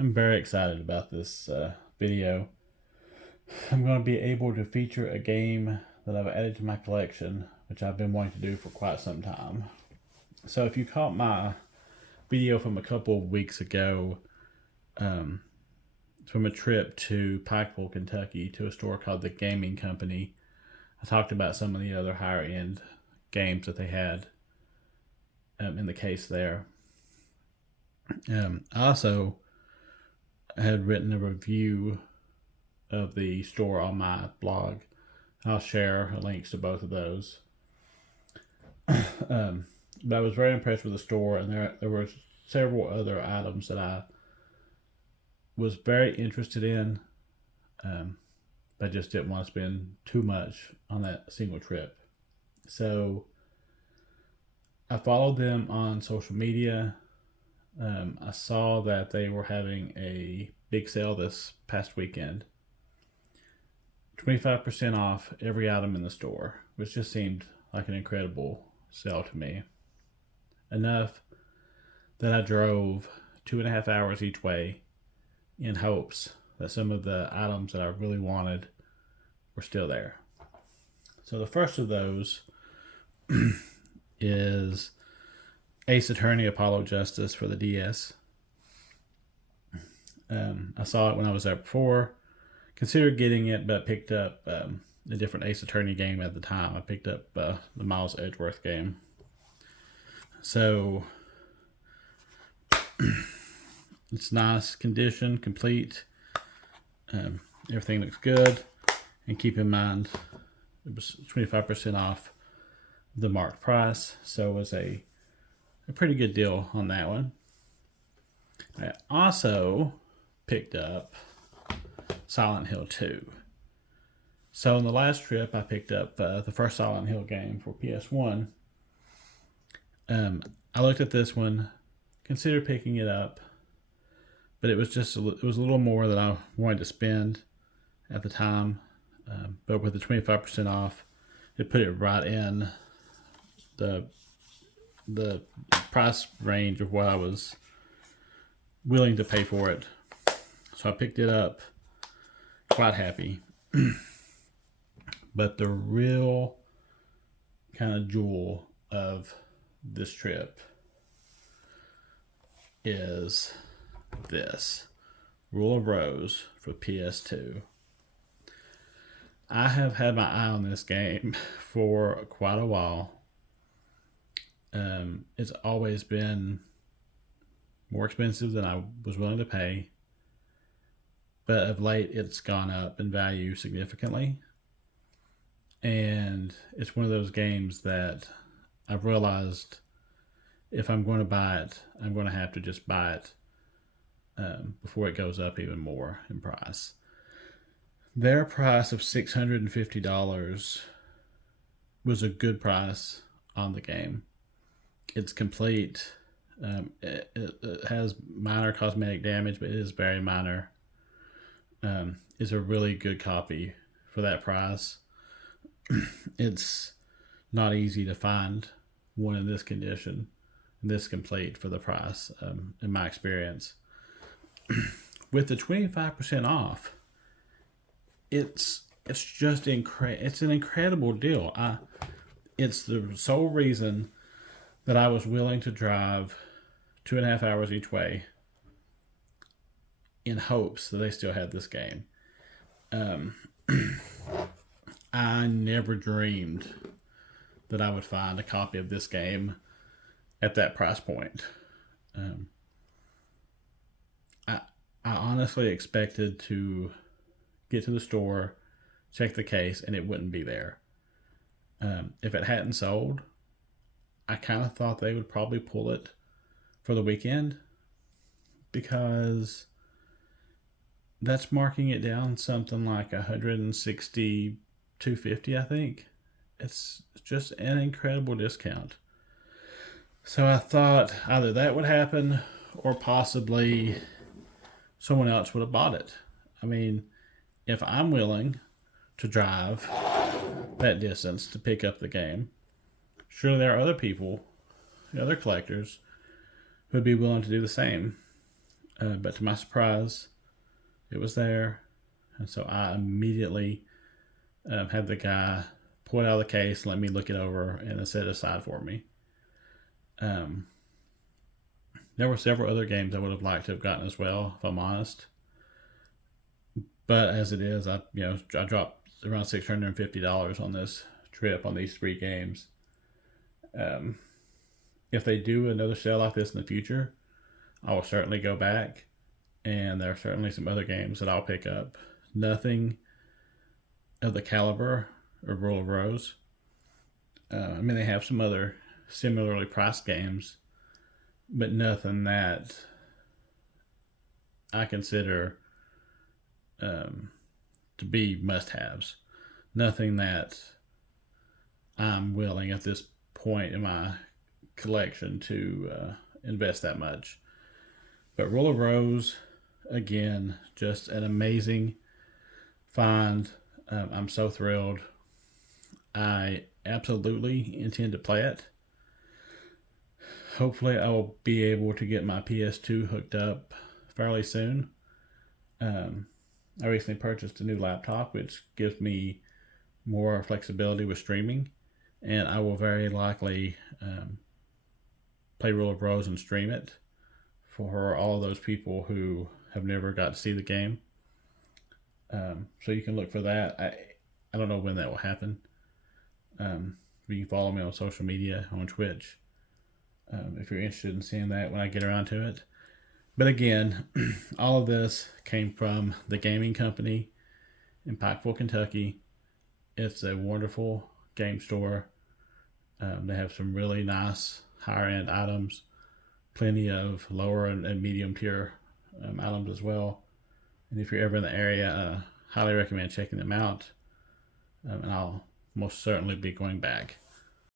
I'm very excited about this video. I'm going to be able to feature a game that I've added to my collection, which I've been wanting to do for quite some time. So if you caught my video from a couple of weeks ago, from a trip to Pikeville, Kentucky, to a store called The Gaming Company, I talked about some of the other higher end games that they had in the case there. I also had written a review of the store on my blog. I'll share links to both of those. But I was very impressed with the store, and there were several other items that I was very interested in, but just didn't want to spend too much on that single trip. So I followed them on social media. I saw that they were having a big sale this past weekend. 25% off every item in the store, which just seemed like an incredible sale to me. Enough that I drove 2.5 hours each way in hopes that some of the items that I really wanted were still there. So the first of those is Ace Attorney Apollo Justice for the DS. I saw it when I was there before. Considered getting it, but picked up a different Ace Attorney game at the time. I picked up the Miles Edgeworth game. So it's nice condition, complete. Everything looks good. And keep in mind, it was 25% off the marked price. So it was a pretty good deal on that one. I also picked up Silent Hill 2. So in the last trip, I picked up the first Silent Hill game for PS1. I looked at this one, considered picking it up, but it was a little more than I wanted to spend at the time. But with the 25% off, it put it right in the price range of what I was willing to pay for it. So I picked it up, quite happy. But the real kind of jewel of this trip is this Rule of Rose for PS2. I have had my eye on this game for quite a while. It's always been more expensive than I was willing to pay, but of late it's gone up in value significantly. And it's one of those games that I've realized if I'm going to buy it, I'm going to have to just buy it before it goes up even more in price. Their price of $650 was a good price on the game. It's complete. It has minor cosmetic damage, but it is very minor. It's a really good copy for that price. It's not easy to find one in this condition, this complete for the price, in my experience. With the 25% off, it's just it's an incredible deal. It's the sole reason that I was willing to drive 2.5 hours each way in hopes that they still had this game. I never dreamed that I would find a copy of this game at that price point. I honestly expected to get to the store, check the case, and it wouldn't be there. If it hadn't sold, I kind of thought they would probably pull it for the weekend, because that's marking it down something like $160, $250, I think. It's just an incredible discount. So I thought either that would happen or possibly someone else would have bought it. I mean, if I'm willing to drive that distance to pick up the game, surely there are other people, other collectors, who would be willing to do the same. But to my surprise, it was there. And so I immediately had the guy pull it out of the case, let me look it over, and then set it aside for me. There were several other games I would have liked to have gotten as well, if I'm honest. But as it is, I dropped around $650 on this trip on these 3 games. If they do another sale like this in the future, I will certainly go back, and there are certainly some other games that I'll pick up. Nothing of the caliber of Rule of Rose. They have some other similarly priced games, but nothing that I consider to be must-haves. Nothing that I'm willing at this point in my collection to invest that much. But Rule of Rose, again, just an amazing find. I'm so thrilled. I absolutely intend to play it. Hopefully I will be able to get my PS2 hooked up fairly soon. I recently purchased a new laptop, which gives me more flexibility with streaming, and I will very likely play Rule of Rose and stream it for all of those people who have never got to see the game. So you can look for that. I don't know when that will happen. You can follow me on social media, on Twitch, if you're interested in seeing that when I get around to it. But again, all of this came from the gaming company in Pikeville, Kentucky. It's a wonderful game store. They have some really nice higher end items, plenty of lower and medium tier items as well. And if you're ever in the area, I highly recommend checking them out. And I'll most certainly be going back.